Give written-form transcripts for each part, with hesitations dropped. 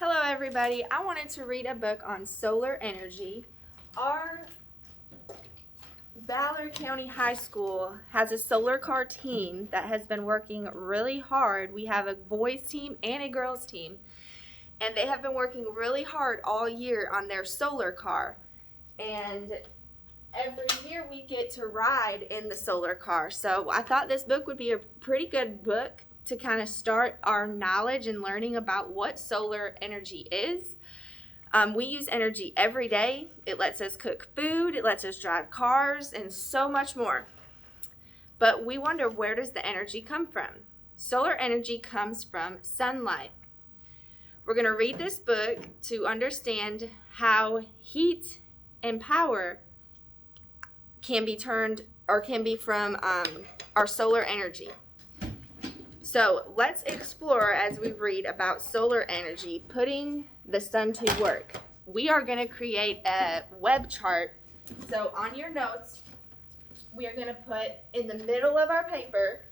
Hello everybody, I wanted to read a book on solar energy. Our Ballard County High School has a solar car team that has been working really hard. We have a boys team and a girls team, and they have been working really hard all year on their solar car. And every year we get to ride in the solar car. So I thought this book would be a pretty good book to kind of start our knowledge and learning about what solar energy is. We use energy every day. It lets us cook food, it lets us drive cars, and so much more. But we wonder, where does the energy come from? Solar energy comes from sunlight. We're going to read this book to understand how heat and power can be turned or can be from our solar energy. So let's explore as we read about solar energy, putting the sun to work. We are going to create a web chart. So on your notes, we are going to put in the middle of our paper.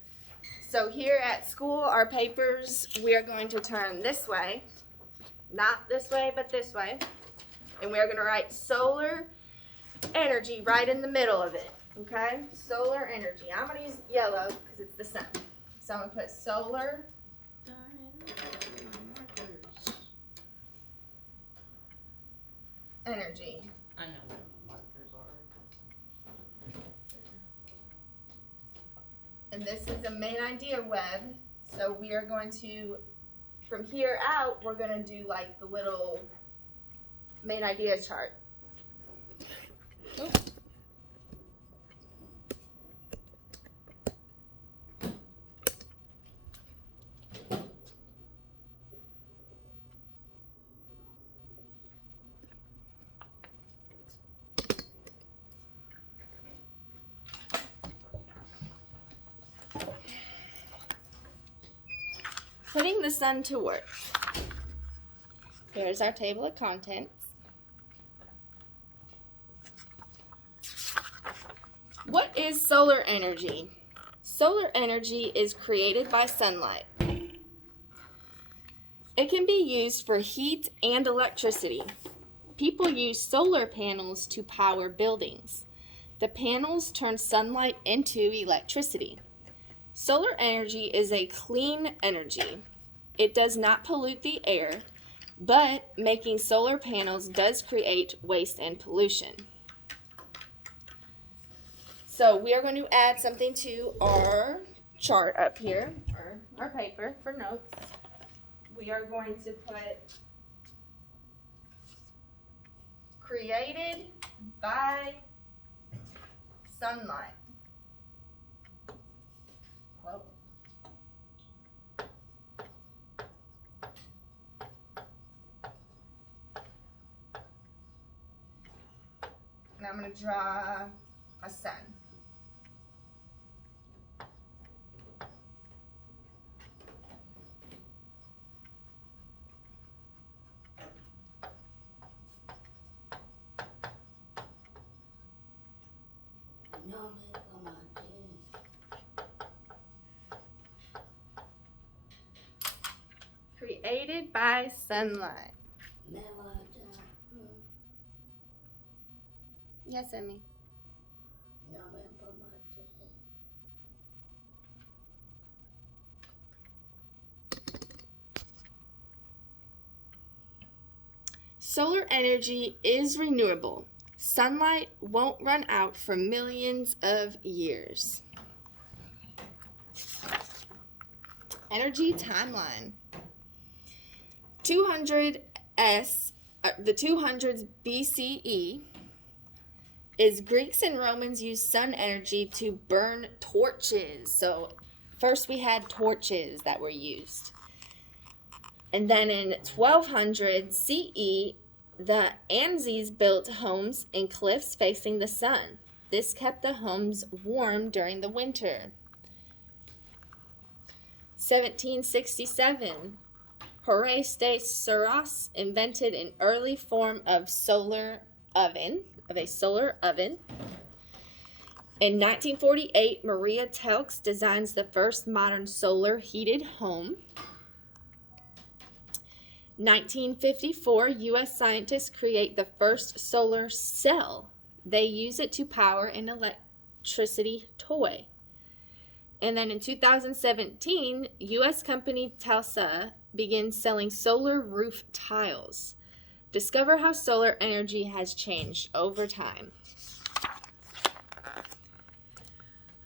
So here at school, our papers, we are going to turn this way. Not this way, but this way. And we are going to write solar energy right in the middle of it. Okay? Solar energy. I'm going to use yellow because it's the sun. So I'm going to put solar energy. I know where the markers are. And this is a main idea web. So we are going to, from here out, we're going to do like the little main idea chart. Oops. Putting the sun to work. Here's our table of contents. What is solar energy? Solar energy is created by sunlight. It can be used for heat and electricity. People use solar panels to power buildings. The panels turn sunlight into electricity. Solar energy is a clean energy. It does not pollute the air, but making solar panels does create waste and pollution. So we are going to add something to our chart up here, or our paper for notes. We are going to put created by sunlight. Quote. And I'm going to draw a sun. Created by sunlight. Yes, Emmy. Solar energy is renewable. Sunlight won't run out for millions of years. Energy timeline. 200s, the 200s BCE is Greeks and Romans used sun energy to burn torches. So first we had torches that were used. And then in 1200 CE, the Anzes built homes in cliffs facing the sun. This kept the homes warm during the winter. 1767, Horace de Souras invented an early form of a solar oven. In 1948, Maria Telx designs the first modern solar heated home. 1954, U.S. scientists create the first solar cell. They use it to power an electricity toy. And then in 2017, U.S. company Telsa begins selling solar roof tiles. Discover how solar energy has changed over time.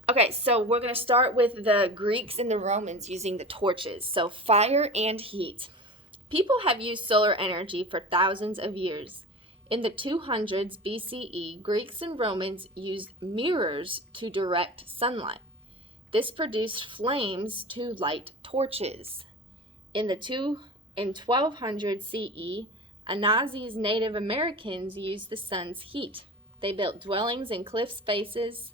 Okay, so we're going to start with the Greeks and the Romans using the torches. So fire and heat. People have used solar energy for thousands of years. In the 200s BCE, Greeks and Romans used mirrors to direct sunlight. This produced flames to light torches. In 1200 CE, Anazis Native Americans used the sun's heat. They built dwellings in cliff spaces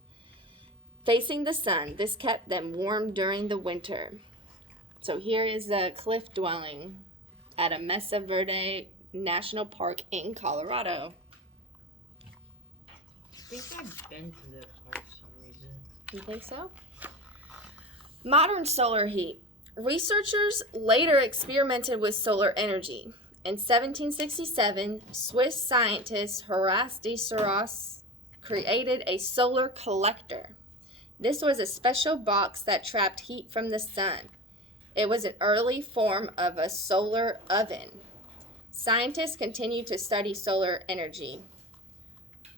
facing the sun. This kept them warm during the winter. So here is a cliff dwelling at a Mesa Verde National Park in Colorado. I think I've been to that park for some reason. You think so? Modern solar heat. Researchers later experimented with solar energy. In 1767, Swiss scientist Horace de Souras created a solar collector. This was a special box that trapped heat from the sun. It was an early form of a solar oven. Scientists continued to study solar energy.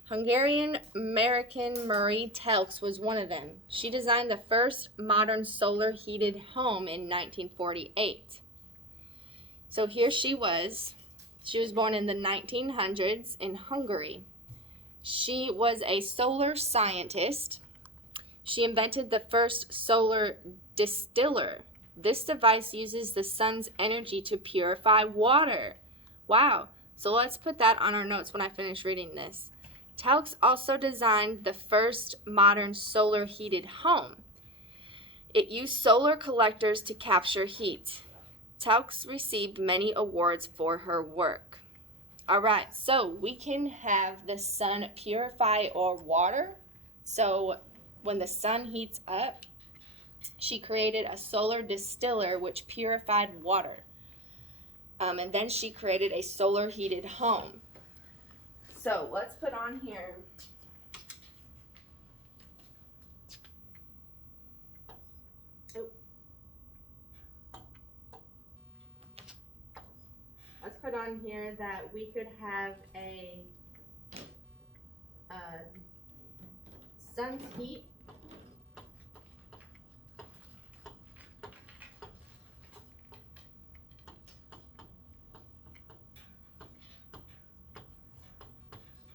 Hungarian-American Marie Telks was one of them. She designed the first modern solar-heated home in 1948. So here she was. She was born in the 1900s in Hungary. She was a solar scientist. She invented the first solar distiller. This device uses the sun's energy to purify water. Wow. So let's put that on our notes when I finish reading this. Telks also designed the first modern solar heated home. It used solar collectors to capture heat. Telks received many awards for her work. All right, so we can have the sun purify our water. So when the sun heats up, she created a solar distiller which purified water. And then she created a solar heated home. So let's put on here. Let's put on here that we could have a sun's heat.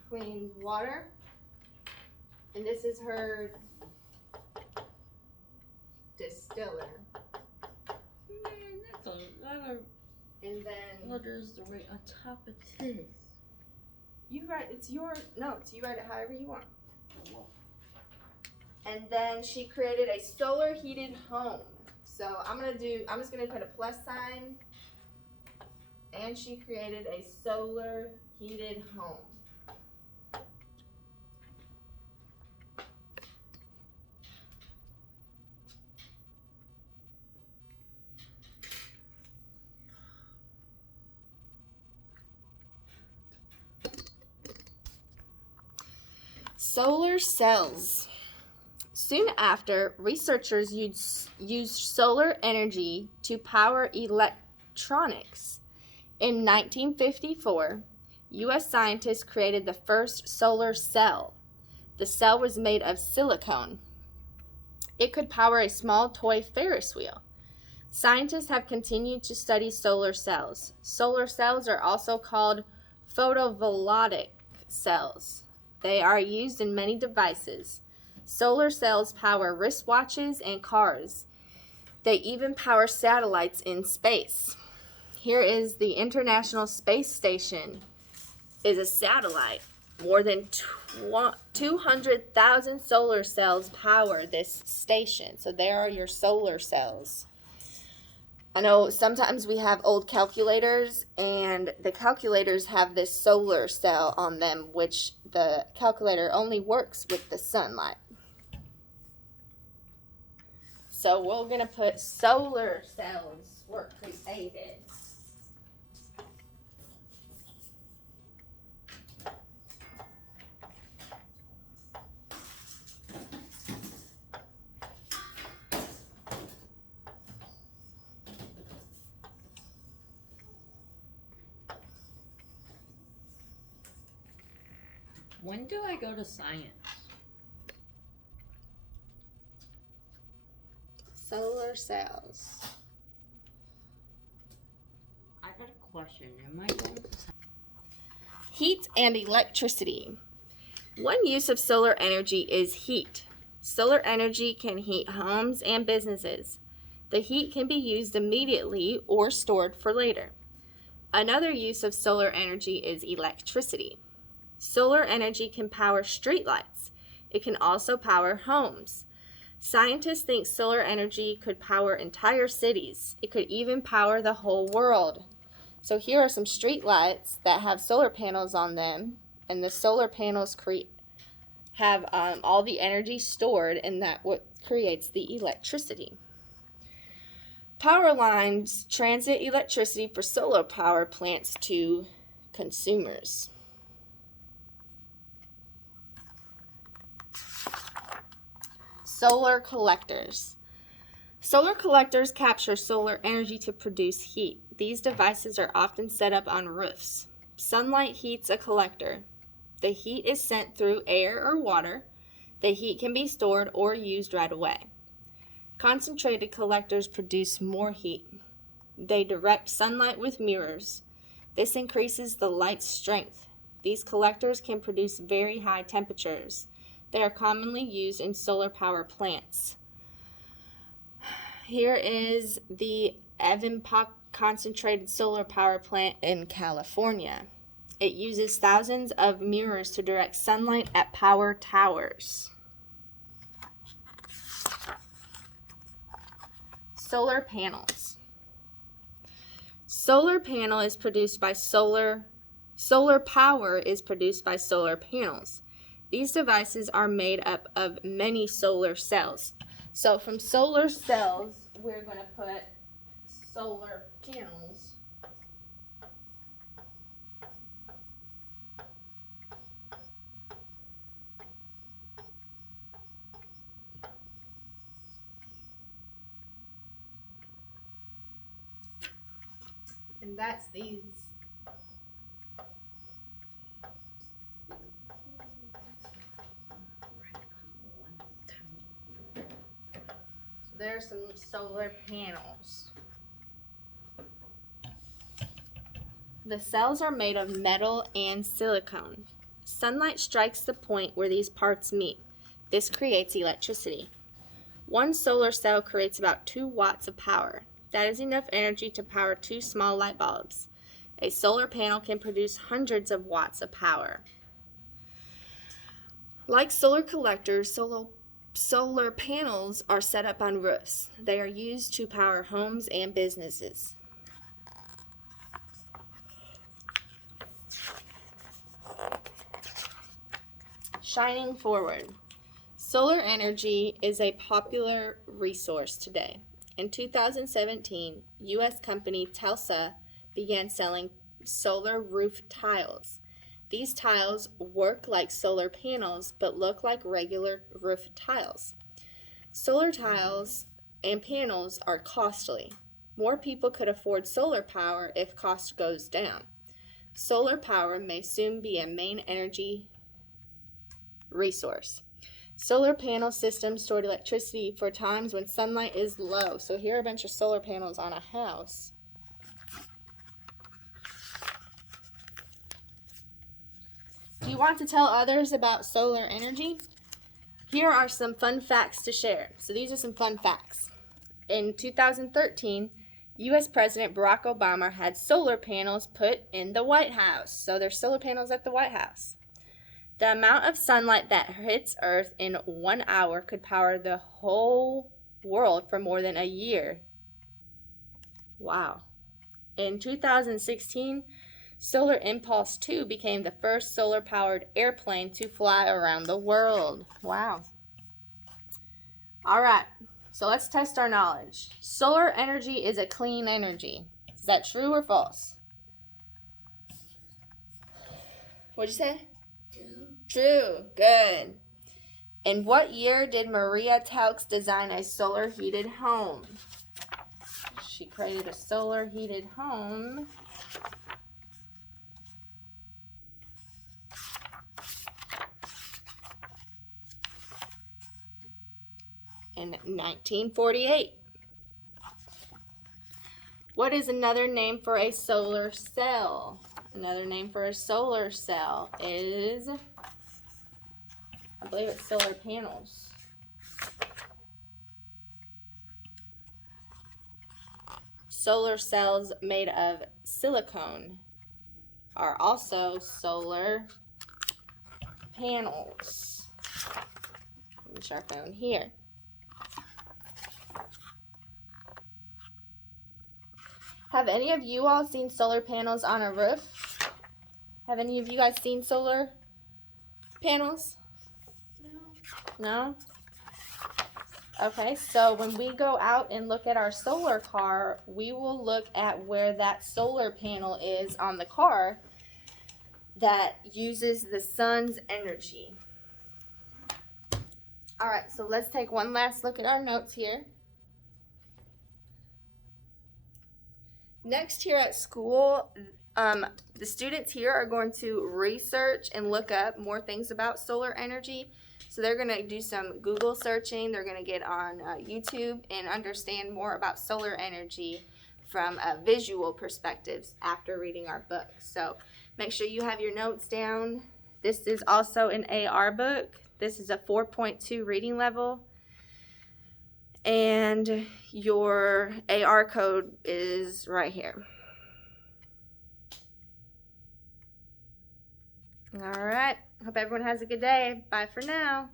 Clean water, and this is her distiller. Man, that's a lot of And then letters to write on top of this. you write, it's your notes, you write it however you want. Oh, And then she created a solar heated home. So I'm just gonna put a plus sign, and she created a solar heated home. Solar cells. Soon after, researchers used solar energy to power electronics. In 1954, U.S. scientists created the first solar cell. The cell was made of silicone. It could power a small toy Ferris wheel. Scientists have continued to study solar cells. Solar cells are also called photovoltaic cells. They are used in many devices. Solar cells power wristwatches and cars. They even power satellites in space. Here is the International Space Station. Is a satellite. More than 200,000 solar cells power this station. So there are your solar cells. I know sometimes we have old calculators, and the calculators have this solar cell on them, which the calculator only works with the sunlight. So we're going to put solar cells were created. When do I go to science? Solar cells. I got a question. Am I going to science? Heat and electricity. One use of solar energy is heat. Solar energy can heat homes and businesses. The heat can be used immediately or stored for later. Another use of solar energy is electricity. Solar energy can power streetlights. It can also power homes. Scientists think solar energy could power entire cities. It could even power the whole world. So here are some street lights that have solar panels on them, and the solar panels have all the energy stored, and that what creates the electricity. Power lines transit electricity for solar power plants to consumers. Solar collectors. Solar collectors capture solar energy to produce heat. These devices are often set up on roofs. Sunlight heats a collector. The heat is sent through air or water. The heat can be stored or used right away. Concentrated collectors produce more heat. They direct sunlight with mirrors. This increases the light's strength. These collectors can produce very high temperatures. They are commonly used in solar power plants. Here is the Evanpah concentrated solar power plant in California. It uses thousands of mirrors to direct sunlight at power towers. Solar panels. Solar power is produced by solar panels. These devices are made up of many solar cells. So from solar cells, we're going to put solar panels. And that's these. There's some solar panels. The cells are made of metal and silicone. Sunlight strikes the point where these parts meet. This creates electricity. One solar cell creates about 2 watts of power. That is enough energy to power 2 small light bulbs. A solar panel can produce hundreds of watts of power. Like solar collectors, solar panels are set up on roofs. They are used to power homes and businesses. Shining forward. Solar energy is a popular resource today. In 2017, U.S. company Telsa began selling solar roof tiles. These tiles work like solar panels but look like regular roof tiles. Solar tiles and panels are costly. More people could afford solar power if cost goes down. Solar power may soon be a main energy resource. Solar panel systems store electricity for times when sunlight is low. So here are a bunch of solar panels on a house. Do you want to tell others about solar energy? Here are some fun facts to share. So these are some fun facts. In 2013, U.S. President Barack Obama had solar panels put in the White House. So there's solar panels at the White House. The amount of sunlight that hits Earth in 1 hour could power the whole world for more than a year. Wow. In 2016, Solar Impulse 2 became the first solar-powered airplane to fly around the world. Wow. All right, so let's test our knowledge. Solar energy is a clean energy. Is that true or false? What'd you say? True. Good. In what year did Maria Telx design a solar heated home? She created a solar heated home in 1948. What is another name for a solar cell? Another name for a solar cell is, I believe it's solar panels. Solar cells made of silicone are also solar panels. Let me start our phone here. Have any of you all seen solar panels on a roof? Have any of you guys seen solar panels? No? Okay, so when we go out and look at our solar car, we will look at where that solar panel is on the car that uses the sun's energy. All right, so let's take one last look at our notes here. Next, here at school, the students here are going to research and look up more things about solar energy. So they're going to do some Google searching. They're going to get on YouTube and understand more about solar energy from a visual perspectives after reading our book. So make sure you have your notes down. This is also an AR book. This is a 4.2 reading level. And your AR code is right here. All right. Hope everyone has a good day. Bye for now.